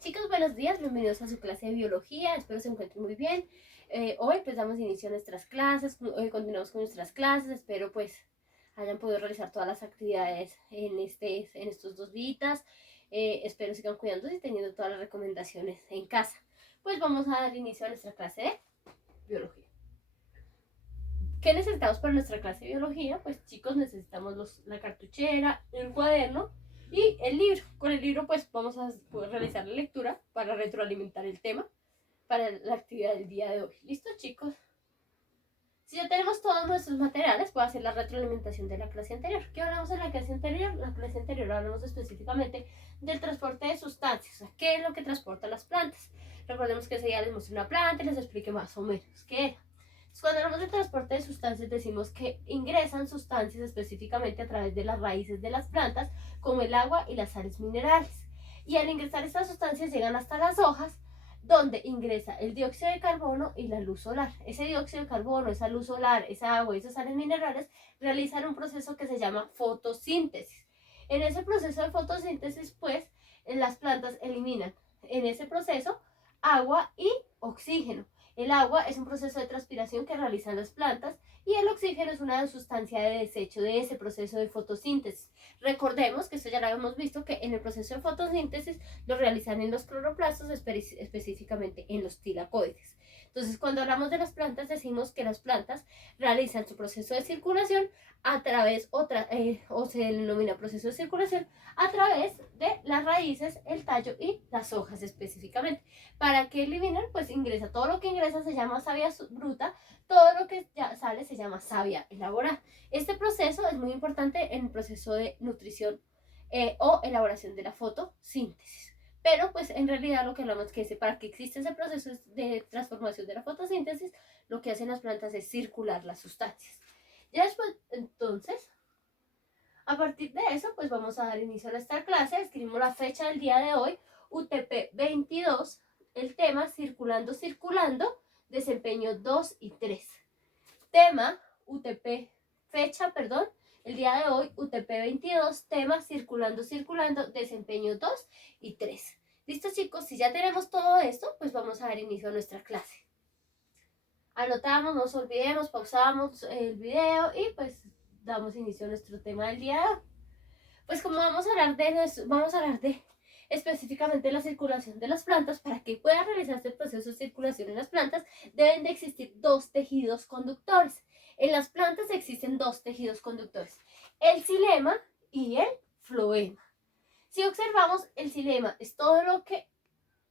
Chicos, buenos días, bienvenidos a su clase de biología, espero se encuentren muy bien. Hoy pues damos inicio a nuestras clases, hoy continuamos con nuestras clases, espero pues hayan podido realizar todas las actividades en estos 2 días. Espero sigan cuidándose y teniendo todas las recomendaciones en casa. Pues vamos a dar inicio a nuestra clase de biología. ¿Qué necesitamos para nuestra clase de biología? Pues chicos, necesitamos la cartuchera, el cuaderno y el libro. Con el libro pues vamos a poder realizar la lectura para retroalimentar el tema para la actividad del día de hoy. ¿Listo, chicos? Si ya tenemos todos nuestros materiales, voy a hacer la retroalimentación de la clase anterior. ¿Qué hablamos en la clase anterior? En la clase anterior hablamos específicamente del transporte de sustancias, o sea, qué es lo que transportan las plantas. Recordemos que ese día les mostré una planta y les expliqué más o menos qué era. Entonces, cuando hablamos de transporte de sustancias, decimos que ingresan sustancias específicamente a través de las raíces de las plantas, como el agua y las sales minerales. Y al ingresar estas sustancias llegan hasta las hojas, donde ingresa el dióxido de carbono y la luz solar. Ese dióxido de carbono, esa luz solar, esa agua y esas sales minerales realizan un proceso que se llama fotosíntesis. En ese proceso de fotosíntesis, pues, las plantas eliminan en ese proceso agua y oxígeno. El agua es un proceso de transpiración que realizan las plantas y el oxígeno es una sustancia de desecho de ese proceso de fotosíntesis. Recordemos que esto ya lo habíamos visto, que en el proceso de fotosíntesis lo realizan en los cloroplastos, específicamente en los tilacoides. Entonces, cuando hablamos de las plantas, decimos que las plantas realizan su proceso de circulación a través, o se denomina proceso de circulación, a través de las raíces, el tallo y las hojas específicamente. ¿Para qué eliminan? Pues ingresa, todo lo que ingresa se llama savia bruta, todo lo que ya sale se llama savia elaborada. Este proceso es muy importante en el proceso de nutrición o elaboración de la fotosíntesis. Pero pues en realidad lo que hablamos es que para que exista ese proceso de transformación de la fotosíntesis, lo que hacen las plantas es circular las sustancias. Ya después, entonces, a partir de eso, pues vamos a dar inicio a nuestra clase. Escribimos la fecha del día de hoy, UTP 22, el tema circulando, circulando, desempeño 2 y 3. Tema, UTP, fecha, perdón, el día de hoy, UTP 22, tema circulando, circulando, desempeño 2 y 3. ¿Listo, chicos? Si ya tenemos todo esto, pues vamos a dar inicio a nuestra clase. Anotamos, no nos olvidemos, pausamos el video y pues damos inicio a nuestro tema del día de hoy. Pues como vamos a hablar de específicamente la circulación de las plantas, para que pueda realizarse el proceso de circulación en las plantas, deben de existir dos tejidos conductores. En las plantas existen dos tejidos conductores, el xilema y el floema. Si observamos, el xilema es todo lo que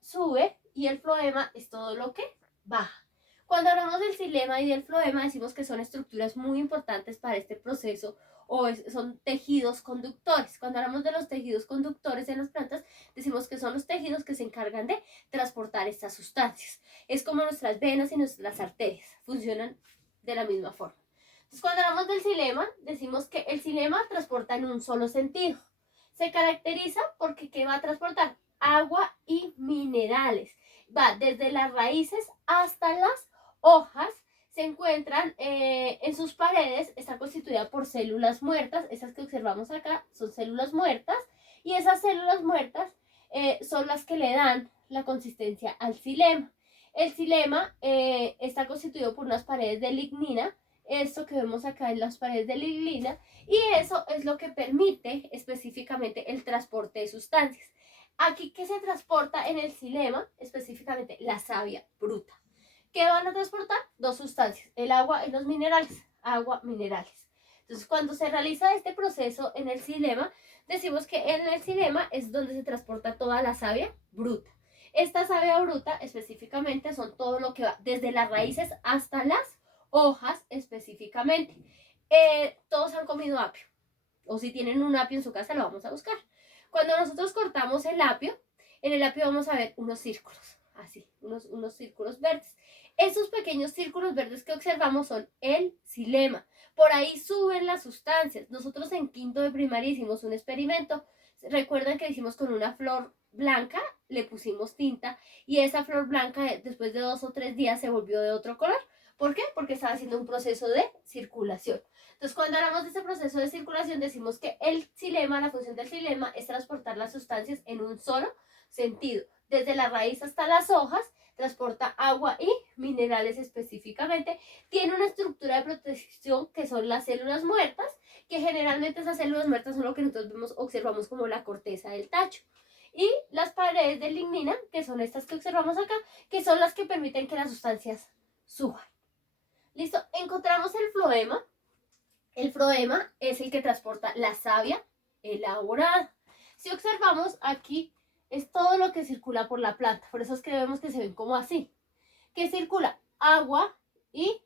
sube y el floema es todo lo que baja. Cuando hablamos del xilema y del floema, decimos que son estructuras muy importantes para este proceso o son tejidos conductores. Cuando hablamos de los tejidos conductores en las plantas, decimos que son los tejidos que se encargan de transportar estas sustancias. Es como nuestras venas y nuestras arterias, funcionan de la misma forma. Entonces, cuando hablamos del xilema, decimos que el xilema transporta en un solo sentido. Se caracteriza porque ¿qué va a transportar? Agua y minerales. Va desde las raíces hasta las hojas. Se encuentran en sus paredes, está constituida por células muertas. Esas que observamos acá son células muertas, y esas células muertas son las que le dan la consistencia al xilema. El xilema está constituido por unas paredes de lignina, esto que vemos acá en las paredes de lignina, y eso es lo que permite específicamente el transporte de sustancias. Aquí, ¿qué se transporta en el xilema? Específicamente la savia bruta. ¿Qué van a transportar? Dos sustancias, el agua y los minerales. Agua, minerales. Entonces, cuando se realiza este proceso en el xilema, decimos que en el xilema es donde se transporta toda la savia bruta. Esta savia bruta específicamente son todo lo que va desde las raíces hasta las hojas específicamente. Todos han comido apio, o si tienen un apio en su casa lo vamos a buscar. Cuando nosotros cortamos el apio, en el apio vamos a ver unos círculos, así, unos círculos verdes. Esos pequeños círculos verdes que observamos son el xilema. Por ahí suben las sustancias. Nosotros en quinto de primaria hicimos un experimento. Recuerdan que hicimos con una flor blanca, le pusimos tinta, y esa flor blanca después de 2 o 3 días se volvió de otro color. ¿Por qué? Porque estaba haciendo un proceso de circulación. Entonces, cuando hablamos de ese proceso de circulación, decimos que el xilema, la función del xilema es transportar las sustancias en un solo sentido, desde la raíz hasta las hojas, transporta agua y minerales específicamente. Tiene una estructura de protección que son las células muertas, que generalmente esas células muertas son lo que nosotros observamos como la corteza del tallo. Y las paredes de lignina, que son estas que observamos acá, que son las que permiten que las sustancias suban. ¿Listo? Encontramos el floema. El floema es el que transporta la savia elaborada. Si observamos aquí, es todo lo que circula por la planta. Por eso es que vemos que se ven como así. Que circula agua y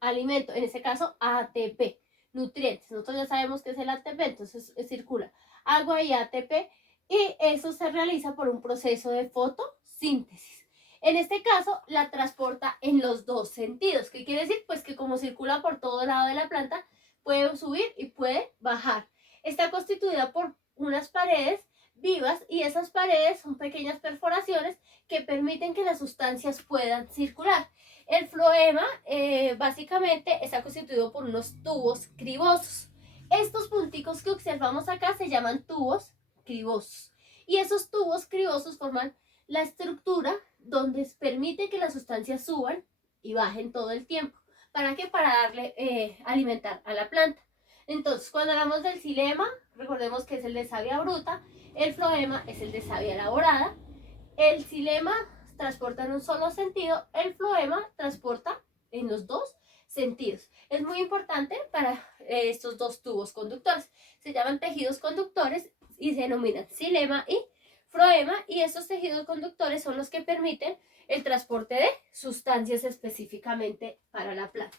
alimento, en este caso ATP, nutrientes. Nosotros ya sabemos que es el ATP, entonces circula agua y ATP, y eso se realiza por un proceso de fotosíntesis. En este caso la transporta en los dos sentidos. ¿Qué quiere decir? Pues que como circula por todo lado de la planta, puede subir y puede bajar. Está constituida por unas paredes vivas, y esas paredes son pequeñas perforaciones que permiten que las sustancias puedan circular. El floema básicamente está constituido por unos tubos cribosos. Estos punticos que observamos acá se llaman tubos cribosos, y esos tubos cribosos forman la estructura donde permite que las sustancias suban y bajen todo el tiempo. ¿Para qué? Para darle alimentar a la planta. Entonces, cuando hablamos del xilema, recordemos que es el de savia bruta, el floema es el de savia elaborada. El xilema transporta en un solo sentido, el floema transporta en los dos sentidos. Es muy importante para estos dos tubos conductores. Se llaman tejidos conductores y se denominan xilema y floema, y estos tejidos conductores son los que permiten el transporte de sustancias específicamente para la planta.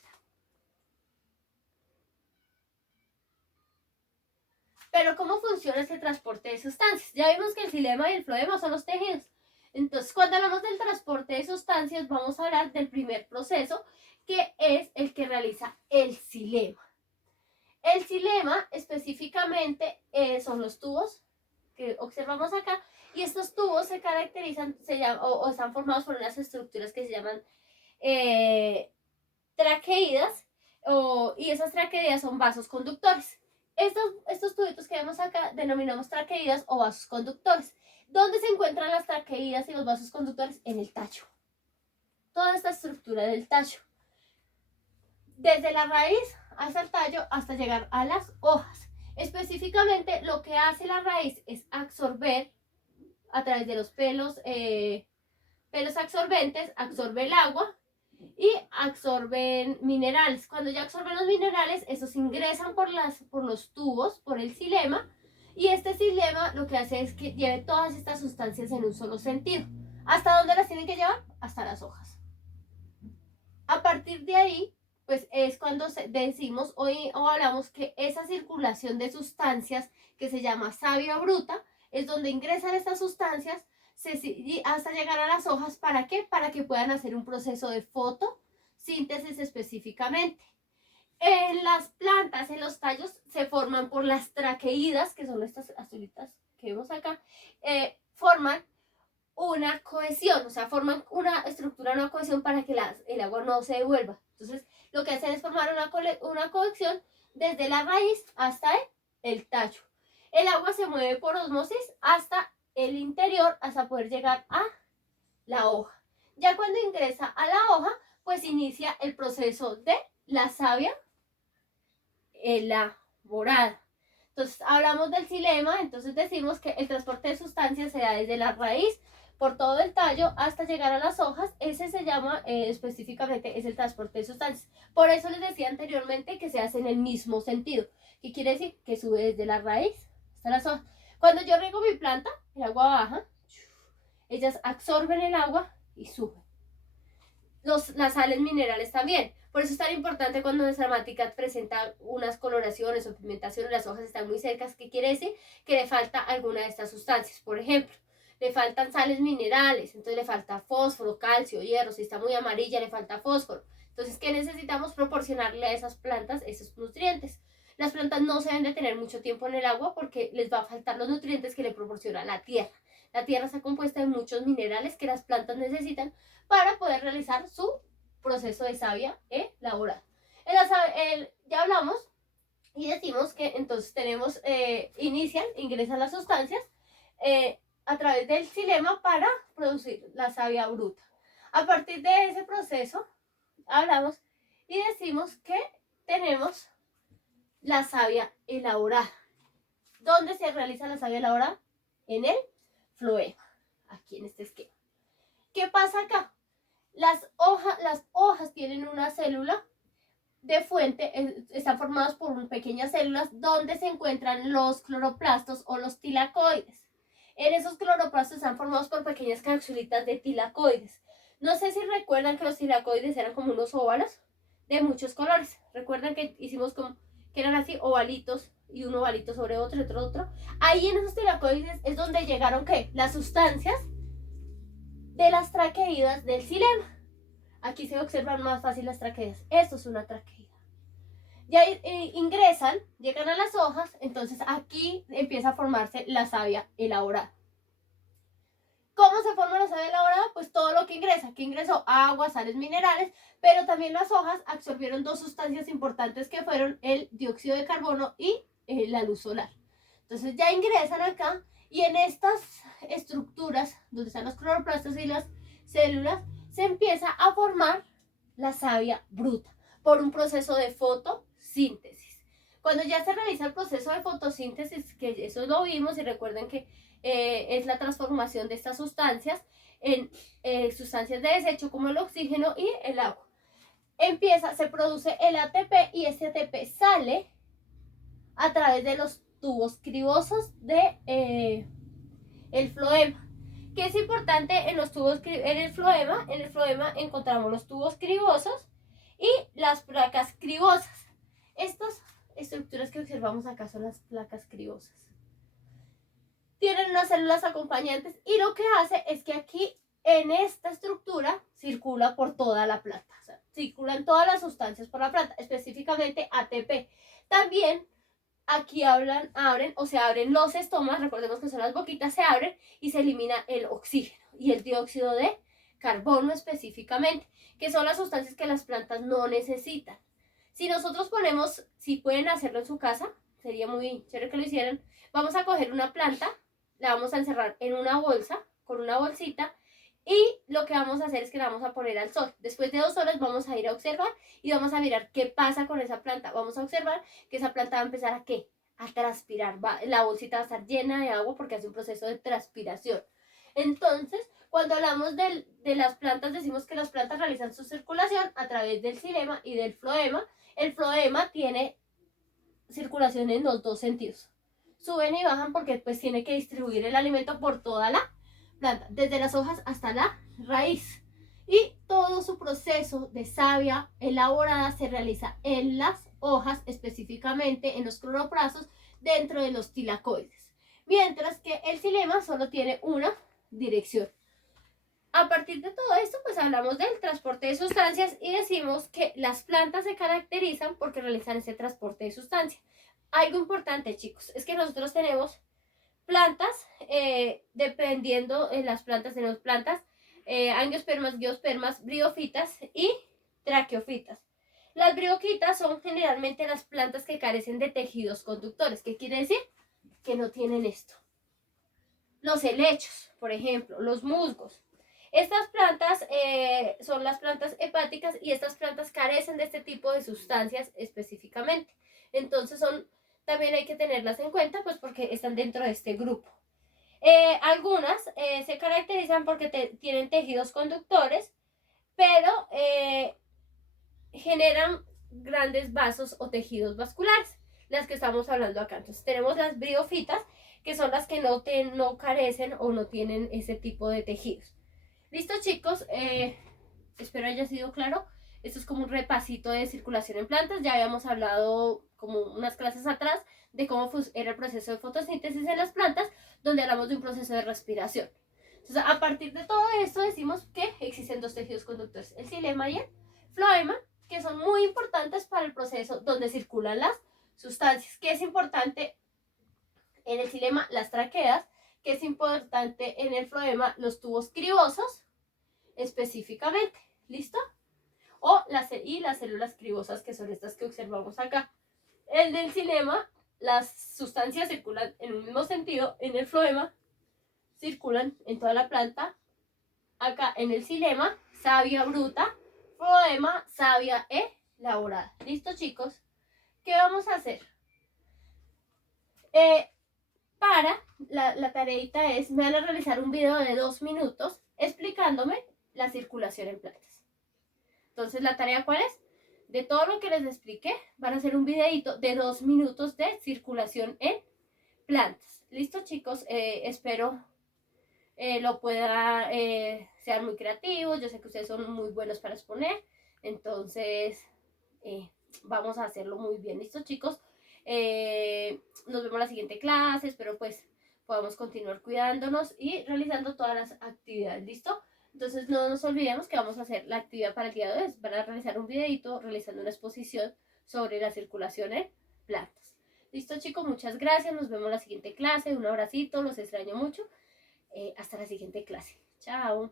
Pero ¿cómo funciona ese transporte de sustancias? Ya vimos que el xilema y el floema son los tejidos. Entonces, cuando hablamos del transporte de sustancias, vamos a hablar del primer proceso, que es el que realiza el xilema. El xilema específicamente son los tubos que observamos acá, y estos tubos se caracterizan, o están formados por unas estructuras que se llaman traqueidas, y esas traqueidas son vasos conductores. Estos tubitos que vemos acá denominamos traqueidas o vasos conductores. ¿Dónde se encuentran las traqueidas y los vasos conductores? En el tallo. Toda esta estructura del tallo. Desde la raíz hasta el tallo, hasta llegar a las hojas. Específicamente, lo que hace la raíz es absorber a través de los pelos absorbentes, absorbe el agua y absorben minerales. Cuando ya absorben los minerales, esos ingresan por los tubos, por el xilema, y este xilema lo que hace es que lleve todas estas sustancias en un solo sentido. ¿Hasta dónde las tienen que llevar? Hasta las hojas. A partir de ahí, pues es cuando decimos hoy o hablamos que esa circulación de sustancias, que se llama savia bruta, es donde ingresan estas sustancias hasta llegar a las hojas. ¿Para qué? Para que puedan hacer un proceso de fotosíntesis específicamente. En las plantas, en los tallos, se forman por las traqueidas, que son estas azulitas que vemos acá, forman una cohesión, o sea, forman una estructura, una cohesión para que el agua no se devuelva. Entonces, lo que hacen es formar una cohesión desde la raíz hasta el tallo. El agua se mueve por osmosis hasta el interior, hasta poder llegar a la hoja. Ya cuando ingresa a la hoja, pues inicia el proceso de la savia elaborada. Entonces hablamos del xilema, entonces decimos que el transporte de sustancias se da desde la raíz por todo el tallo hasta llegar a las hojas. Ese se llama específicamente, es el transporte de sustancias. Por eso les decía anteriormente que se hace en el mismo sentido. ¿Qué quiere decir? Que sube desde la raíz hasta las hojas. Cuando yo riego mi planta, el agua baja, ellas absorben el agua y suben. Las sales minerales también. Por eso es tan importante cuando nuestra mática presenta unas coloraciones o pigmentaciones, las hojas están muy secas. ¿Qué quiere decir? Que le falta alguna de estas sustancias. Por ejemplo, le faltan sales minerales, entonces le falta fósforo, calcio, hierro. Si está muy amarilla, le falta fósforo. Entonces, ¿qué necesitamos? Proporcionarle a esas plantas esos nutrientes. Las plantas no se deben de tener mucho tiempo en el agua porque les va a faltar los nutrientes que le proporciona la tierra. La tierra está compuesta de muchos minerales que las plantas necesitan para poder realizar su proceso de savia elaborada. Ya hablamos y decimos que entonces tenemos, ingresan las sustancias, a través del xilema para producir la savia bruta. A partir de ese proceso hablamos y decimos que tenemos la savia elaborada. ¿Dónde se realiza la savia elaborada? En el floema, aquí en este esquema. ¿Qué pasa acá? Las hojas tienen una célula de fuente, están formadas por pequeñas células donde se encuentran los cloroplastos o los tilacoides. En esos cloroplastos están formados por pequeñas capsulitas de tilacoides. No sé si recuerdan que los tilacoides eran como unos óvalos de muchos colores. Recuerdan que hicimos como que eran así ovalitos y un ovalito sobre otro y otro. Ahí en esos tilacoides es donde llegaron ¿qué? Las sustancias de las traqueidas del xilema. Aquí se observan más fácil las traqueidas. Esto es una traqueida. Ya ingresan, llegan a las hojas, entonces aquí empieza a formarse la savia elaborada. ¿Cómo se forma la savia elaborada? Pues todo lo que ingresa. Aquí ingresó agua, sales minerales, pero también las hojas absorbieron dos sustancias importantes que fueron el dióxido de carbono y la luz solar. Entonces ya ingresan acá y en estas estructuras donde están los cloroplastos y las células se empieza a formar la savia bruta por un proceso de fotosíntesis. Cuando ya se realiza el proceso de fotosíntesis, que eso lo vimos y recuerden que es la transformación de estas sustancias en sustancias de desecho como el oxígeno y el agua. Se produce el ATP y ese ATP sale a través de los tubos cribosos de el floema. ¿Qué es importante en los tubos en el floema? En el floema encontramos los tubos cribosos y las placas cribosas. Estas estructuras que observamos acá son las placas cribosas. Tienen unas células acompañantes y lo que hace es que aquí en esta estructura circula por toda la planta. O sea, circulan todas las sustancias por la planta, específicamente ATP. También aquí abren o se abren los estomas, recordemos que son las boquitas, se abren y se elimina el oxígeno y el dióxido de carbono específicamente, que son las sustancias que las plantas no necesitan. Si nosotros ponemos, si pueden hacerlo en su casa, sería muy chévere que lo hicieran, vamos a coger una planta, la vamos a encerrar en una bolsa, con una bolsita, y lo que vamos a hacer es que la vamos a poner al sol. Después de 2 horas vamos a ir a observar y vamos a mirar qué pasa con esa planta. Vamos a observar que esa planta va a empezar a ¿qué? A transpirar. La bolsita va a estar llena de agua porque hace un proceso de transpiración. Entonces, cuando hablamos de las plantas, decimos que las plantas realizan su circulación a través del xilema y del floema. El floema tiene circulación en los dos sentidos. Suben y bajan porque pues tiene que distribuir el alimento por toda la planta, desde las hojas hasta la raíz. Y todo su proceso de savia elaborada se realiza en las hojas, específicamente en los cloroplastos, dentro de los tilacoides. Mientras que el xilema solo tiene una dirección. A partir de todo esto, pues hablamos del transporte de sustancias y decimos que las plantas se caracterizan porque realizan ese transporte de sustancias. Algo importante, chicos, es que nosotros tenemos plantas, dependiendo de las plantas, tenemos plantas, angiospermas, geospermas, briofitas y traqueofitas. Las briofitas son generalmente las plantas que carecen de tejidos conductores. ¿Qué quiere decir? Que no tienen esto. Los helechos, por ejemplo, los musgos. Estas plantas son las plantas hepáticas y estas plantas carecen de este tipo de sustancias específicamente. Entonces también hay que tenerlas en cuenta pues porque están dentro de este grupo. Algunas se caracterizan porque tienen tejidos conductores, pero generan grandes vasos o tejidos vasculares, las que estamos hablando acá. Entonces tenemos las briofitas, que son las que no carecen o no tienen ese tipo de tejidos. Listo, chicos, espero haya sido claro. Esto es como un repasito de circulación en plantas. Ya habíamos hablado como unas clases atrás de cómo era el proceso de fotosíntesis en las plantas, donde hablamos de un proceso de respiración. Entonces, a partir de todo esto decimos que existen dos tejidos conductores, el xilema y el floema, que son muy importantes para el proceso donde circulan las sustancias. ¿Qué es importante en el xilema? Las traqueas. Que es importante en el floema, los tubos cribosos específicamente, ¿listo? Las células cribosas, que son estas que observamos acá. El del xilema, las sustancias circulan en un mismo sentido, en el floema circulan en toda la planta. Acá en el xilema, savia bruta, floema, savia elaborada. ¿Listo, chicos? ¿Qué vamos a hacer? Para la tareita es, me van a realizar un video de 2 minutos explicándome la circulación en plantas. Entonces, ¿la tarea cuál es? De todo lo que les expliqué, van a hacer un videito de 2 minutos de circulación en plantas. ¿Listo, chicos? Espero lo pueda, sean muy creativos. Yo sé que ustedes son muy buenos para exponer. Entonces, vamos a hacerlo muy bien. ¿Listo, chicos? Nos vemos en la siguiente clase. Espero pues podamos continuar cuidándonos y realizando todas las actividades. ¿Listo? Entonces no nos olvidemos que vamos a hacer la actividad para el día de hoy. Van a realizar un videito realizando una exposición sobre la circulación en plantas. Listo, chicos, muchas gracias. Nos vemos en la siguiente clase. Un abracito, los extraño mucho. Hasta la siguiente clase. Chao.